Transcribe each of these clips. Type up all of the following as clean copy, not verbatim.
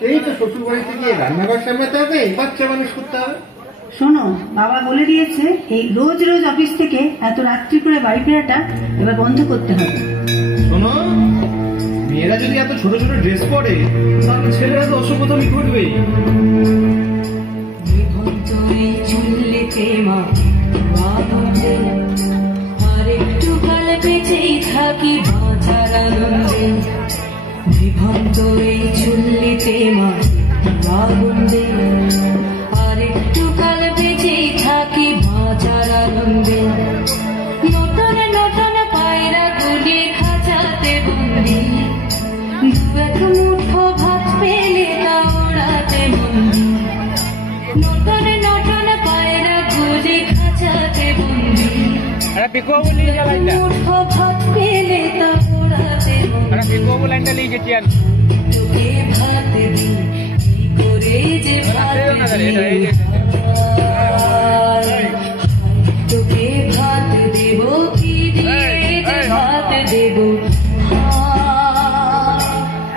সেই তো শ্বশুর বাড়িতে গিয়ে রান্নাঘর সামলাতে হবে, বাচ্চা মানুষ করতে হবে। শোনো, বাবা বলে দিয়েছে এই রোজ রোজ অফিস থেকে এত রাত্রি করে বাড়ি ফেরাটা এবার বন্ধ করতে হবে। শোনো, মেয়েরা যদি এত ছোট ছোট ড্রেস পরে তাহলে ছেলেরা তো অসভ্যতামি করবেই। আর একটু কাল বেঁচেই থাকি বাঁচার আনন্দে, বিভক্ত এই চুল্লিতে মা আগুন দে। আর একটু কাল বেঁচেই থাকি বাঁচার আনন্দে, নতুন নতুন পায়রা গুলি খাঁচাতে বন্দি, দু এক মুঠো ভাত পেলে তা ওড়াতে বন্দি। নতুন নতুন পায়রা গুলি খাঁচাতে বন্দি, মুঠো ভাত পেলে তা ওড়াতে বন্দি। তোকে ভাত দিই কি করে যে ভাত দিই, তোকে ভাত দেব কি দিয়ে যে ভাত দেব।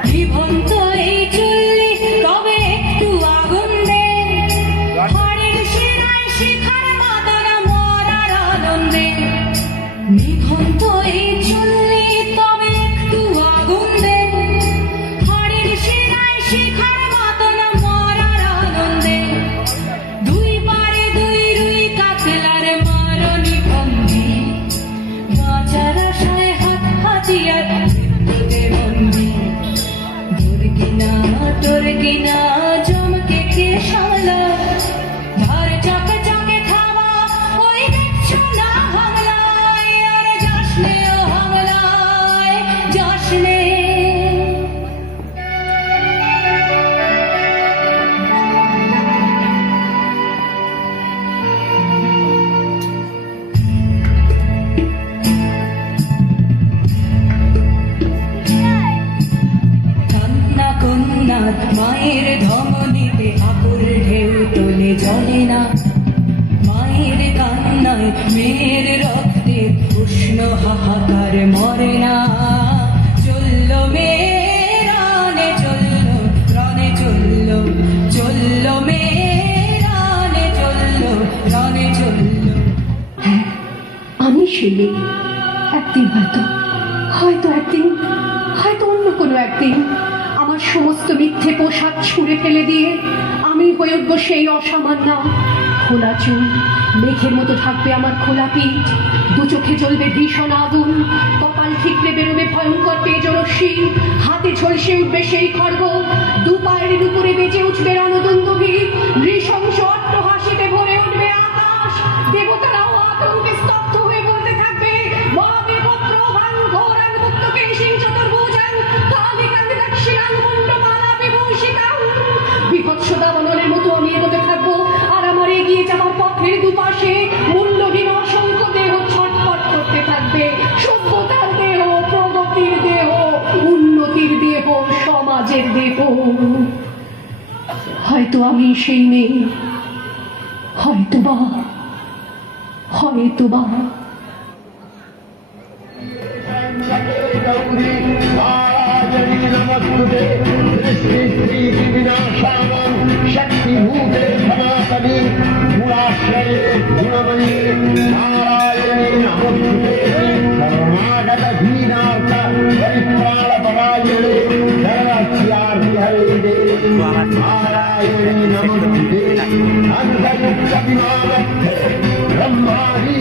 বিভক্ত এই চুল্লি তবে একটু আগুন দে, হাড়ের শিরায় শিখার মাতারা মরার আনন্দে। বিভক্ত এই চুল্লি তবে একটু আগুন দে, হাড়ের শিরায় শিখার মাতারা মরার আনন্দে। দুই পারে দুই রুই কাতলার মারণি বন্দি, বাঁচার আশায় হাত হাতিয়ার মৃত্যুতে বন্দি। তোর কিনা জমকে কে সামলা, ধার চাকে চাকে খাওয়া ওই দেখছো না হামলায়। আর যাসনে ও হামলায় যাসনে। কন্যা কন্যা মায়ের ধমনীতে আকুল ঢেউ তোলে জলে না, মায়ের কান্নায় মেয়ের রক্তে উষ্ণ হাহাকার মরে না। চলল মেয়ে রানে চলল, রানে চলল, চলল মেয়ে রানে চলল, রানে চলল। আমি শিলি, একদিন হয়তো অন্য কোনো একদিন আমার সমস্ত মিথ্যে পোশাক ছুঁড়ে ফেলে দিয়ে আমি হয়ে উঠবো সেই অসামান্য। খোলা চুল, মেঘের মতো থাকবে আমার খোলা পিঠ, দু চোখে জ্বলবে ভীষণ আগুন, কপাল ঠিকলে বেরোবে ভয়ঙ্কর তেজরশ্মি, হাতে ঝলসে উঠবে সেই খড়গ, দু পায়ের উপরে বেজে উঠবে রণদুন্দুভি, নৃশংস অট্টহাসিতে ভরে উঠবে আকাশ। দেবতারাও আতঙ্কে স্তব্ধ হয়ে বলতে থাকবে, বিভৎস দাবানলের মতো আমি এগোতে থাকবো, আর আমার এগিয়ে যাওয়ার পথের দুপাশে মূল্যহীন অসংখ্য দেহ ছটফট করতে থাকবে। সভ্যতার দেহ, প্রগতির দেহ, উন্নতির দেহ, সমাজের দেহ। হয়তো আমি সেই মেয়ে, হয়তোবা शक्तिभूते सनातनी गुणाश्रये गुणमयी नारायणी नमोस्तुते, शरणागत दीनार्थ परित्राणपरायणे शरणार्थी हरे देवी नारायणी नमोस्तुते। अंधयुक्त विमानस्थे ब्रह्मादि